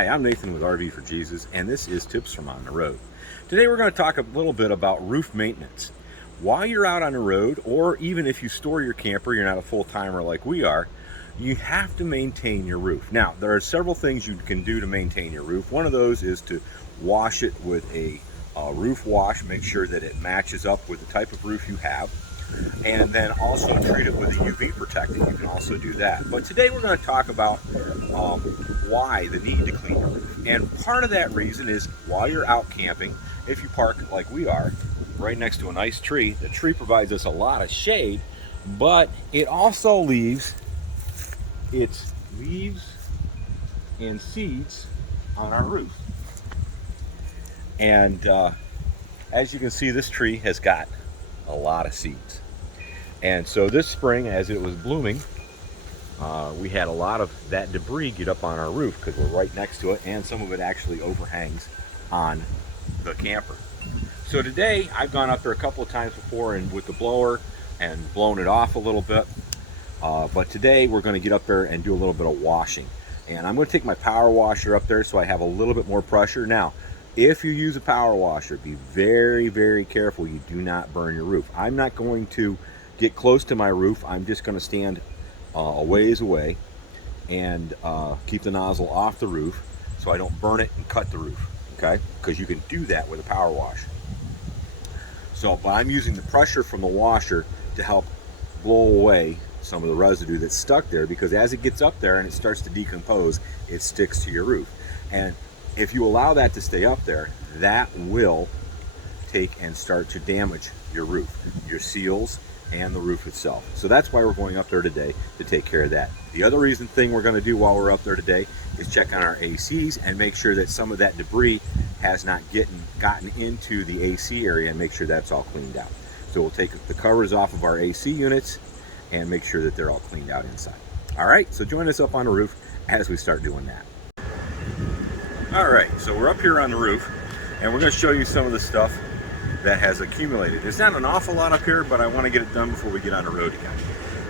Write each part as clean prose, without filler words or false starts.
Hi, I'm Nathan with RV for Jesus, and this is Tips from On the Road. Today we're going to talk a little bit about roof maintenance. While you're out on the road, or even if you store your camper, you're not a full-timer like we are, you have to maintain your roof. Now, there are several things you can do to maintain your roof. One of those is to wash it with a roof wash, make sure that it matches up with the type of roof you have, and then also treat it with a UV protectant. You can also do that. But today we're going to talk about why the need to clean your roof. And part of that reason is while you're out camping, if you park like we are, right next to a nice tree, the tree provides us a lot of shade, but it also leaves its leaves and seeds on our roof. And as you can see, this tree has got a lot of seeds. And so this spring, as it was blooming, we had a lot of that debris get up on our roof because we're right next to it, and some of it actually overhangs on the camper. So today I've gone up there a couple of times before and with the blower and blown it off a little bit, but today we're going to get up there and do a little bit of washing. And I'm going to take my power washer up there so I have a little bit more pressure. Now, if you use a power washer, be very, very careful you do not burn your roof. I'm not going to get close to my roof. I'm just going to stand a ways away and keep the nozzle off the roof so I don't burn it and cut the roof, okay? Because you can do that with a power wash. So, but I'm using the pressure from the washer to help blow away some of the residue that's stuck there, because as it gets up there and it starts to decompose, it sticks to your roof. And if you allow that to stay up there, that will take and start to damage your roof, your seals, and the roof itself. So that's why we're going up there today, to take care of that. The other thing we're going to do while we're up there today is check on our ACs and make sure that some of that debris has not gotten into the AC area, and make sure that's all cleaned out. So we'll take the covers off of our AC units and make sure that they're all cleaned out inside. All right, so join us up on the roof as we start doing that. All right, so we're up here on the roof, and we're going to show you some of the stuff that has accumulated. There's not an awful lot up here, but I want to get it done before we get on the road again.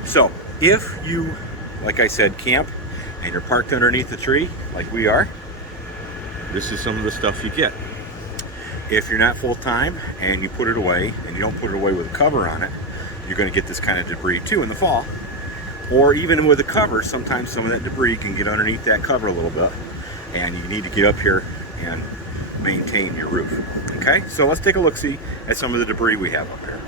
So if you, like I said, camp and you're parked underneath the tree like we are, this is some of the stuff you get. If you're not full-time and you put it away and you don't put it away with a cover on it, you're going to get this kind of debris too in the fall. Or even with a cover, sometimes some of that debris can get underneath that cover a little bit, and you need to get up here and maintain your roof. Okay, so let's take a look-see at some of the debris we have up here.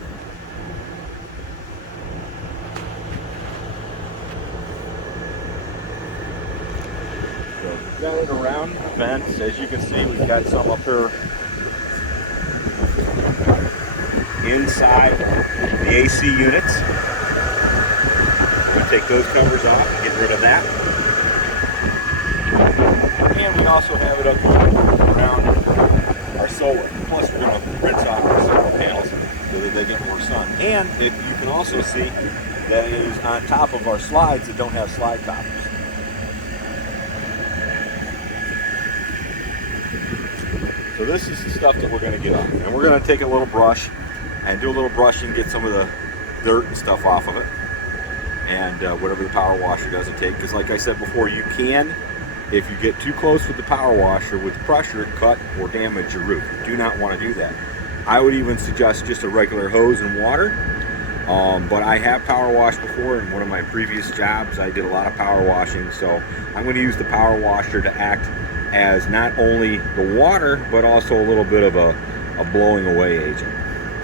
So we've got it around the fence. As you can see, we've got some up here inside the AC units. We're going to take those covers off and get rid of that. And we also have it up here around our solar. Plus we're going to rinse off our solar panels so that they get more sun. And you can also see that it is on top of our slides that don't have slide toppers. So this is the stuff that we're going to get off. And we're going to take a little brush and do a little brushing, get some of the dirt and stuff off of it. And whatever the power washer doesn't take. Because like I said before, you can, if you get too close with the power washer with pressure, cut or damage your roof. You do not want to do that. I would even suggest just a regular hose and water. But I have power washed before. In one of my previous jobs, I did a lot of power washing. So I'm going to use the power washer to act as not only the water, but also a little bit of a blowing away agent.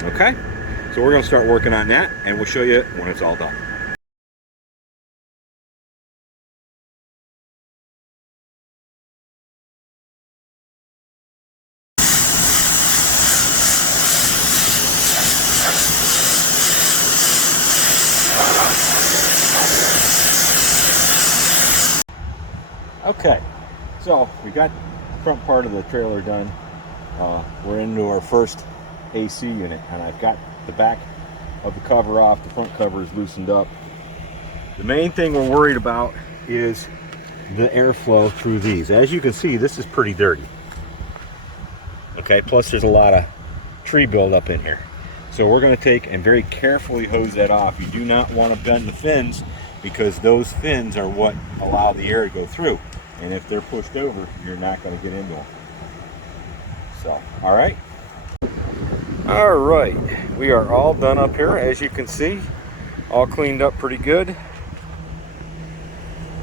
Okay? So we're going to start working on that, and we'll show you when it's all done. Okay, so we got the front part of the trailer done. We're into our first AC unit, and I've got the back of the cover off. The front cover is loosened up. The main thing we're worried about is the airflow through these. As you can see, this is pretty dirty. Okay, plus there's a lot of tree buildup in here. So we're going to take and very carefully hose that off. You do not want to bend the fins, because those fins are what allow the air to go through. And if they're pushed over, you're not going to get into them. So, all right. All right, we are all done up here, as you can see. All cleaned up pretty good.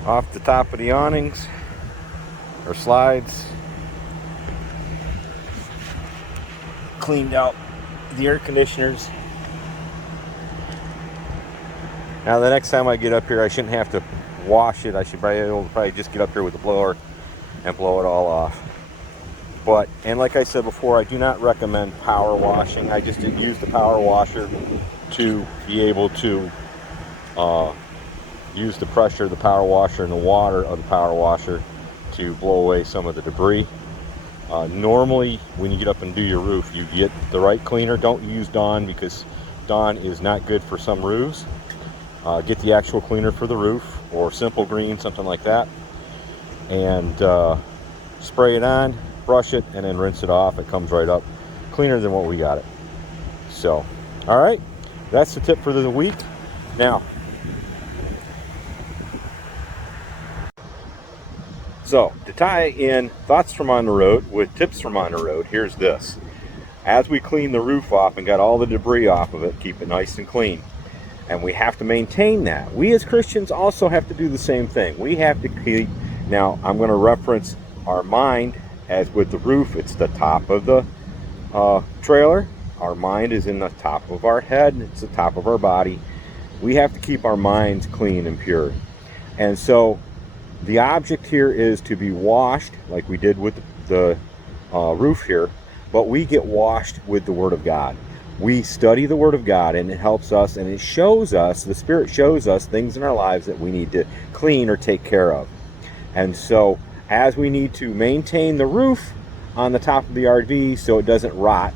Off the top of the awnings, or slides. Cleaned out the air conditioners. Now the next time I get up here, I shouldn't have to wash it. I should probably be able to just get up here with the blower and blow it all off. But, and like I said before, I do not recommend power washing. I just use the power washer to be able to use the pressure of the power washer and the water of the power washer to blow away some of the debris. Normally, when you get up and do your roof, you get the right cleaner. Don't use Dawn, because Dawn is not good for some roofs. Get the actual cleaner for the roof, or Simple Green, something like that, and spray it on, brush it, and then rinse it off. It comes right up cleaner than what we got it. So, all right, that's the tip for the week. Now, so to tie in thoughts from on the road with tips from on the road, here's this. As we clean the roof off and got all the debris off of it, keep it nice and clean. And we have to maintain that. We as Christians also have to do the same thing. We have to keep, now I'm going to reference our mind. As with the roof, it's the top of the trailer. Our mind is in the top of our head. It's the top of our body. We have to keep our minds clean and pure. And so the object here is to be washed, like we did with the roof here, but we get washed with the Word of God. We study the Word of God, and it helps us, and it shows us, the Spirit shows us things in our lives that we need to clean or take care of. And so as we need to maintain the roof on the top of the RV so it doesn't rot,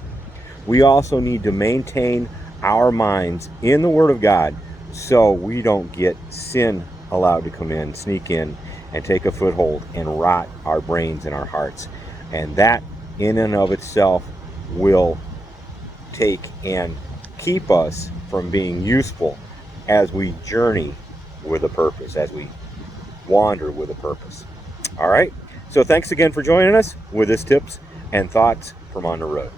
we also need to maintain our minds in the Word of God so we don't get sin allowed to come in, sneak in, and take a foothold and rot our brains and our hearts. And that in and of itself will take and keep us from being useful as we journey with a purpose, as we wander with a purpose. All right, so thanks again for joining us with this tips and thoughts from on the road.